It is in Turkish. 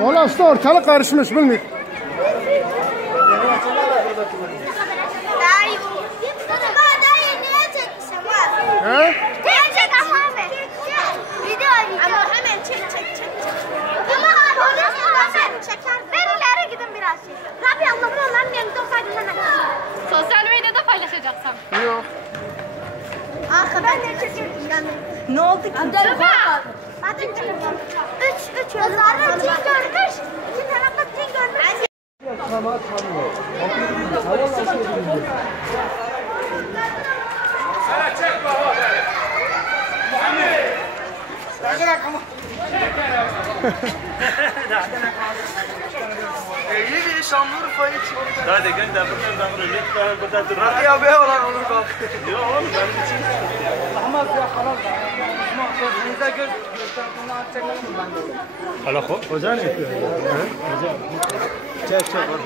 Valla usta ortalık karışmış bilmiyorum. Dayı niye çekmişsin var? He? Niye çekmişsin abi? Video ama hemen çek. Ama polis çeker. Ben ileri gidin biraz. Tabii Allah'ım Allah'ım yanımda olsaydım hemen. Sosyal medyada paylaşacaksan. Yok. Ben de çekiyorum yani. Ne oldu ki? Hadi telefon. Üç. Yazarım cin görmüş. İki tarafta cin görmüş. İyi bir Şanlıurfa'yı çıktı. Hadi gönder buradan lütfen burada dur. Hadi ya be olan olur kalk. Yok oğlum benim için. Ama ya kalan. Osman sözünüze gösterdiğini açacak mı ben de? Hala Hoca ne yapıyor? Çek hadi.